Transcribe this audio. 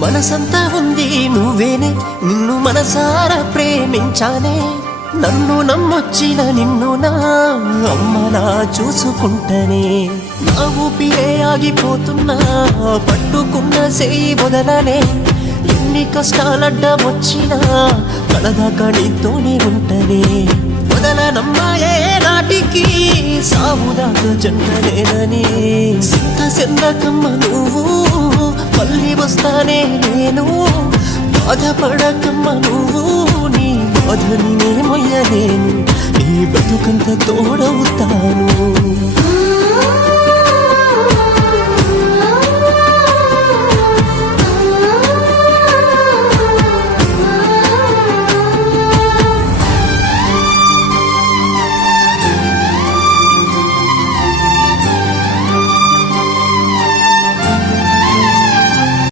మనసంతా ఉంది నువ్వేనే, నిన్ను మనసారా ప్రేమించానే. నన్ను నమ్మొచ్చిన నిన్ను నా అమ్మలా చూసుకుంటనే. నా ఊపిరే ఆగిపోతున్నా, పట్టుకున్న సేయి వదలనే. ఎన్ని కష్టాలడ్డమొచ్చినా కలదాకా నీతోనే ఉంటనే. వదలనమ్మాయే నాటికి సావుదాకా జంటలేనని. సింత సెందకమ్మ నువ్వు, మళ్ళీ వస్తానే నేను. బాధపడకమ్మ నువ్వు, నీ బాధని నే మొయ్యలేను. నీ బతుకంత తోడవుతాను.